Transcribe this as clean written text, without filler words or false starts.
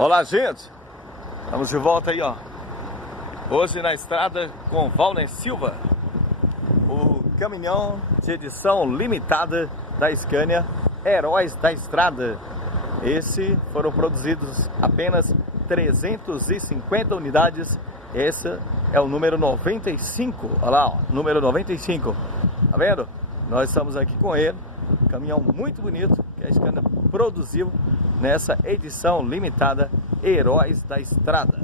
Olá, gente, estamos de volta aí, ó. Hoje na estrada com Valner Silva, o caminhão de edição limitada da Scania, Heróis da Estrada. Esse foram produzidos apenas 350 unidades. Esse é o número 95, olha lá, ó, número 95. Tá vendo? Nós estamos aqui com ele, caminhão muito bonito que a Scania produziu nessa edição limitada Heróis da Estrada.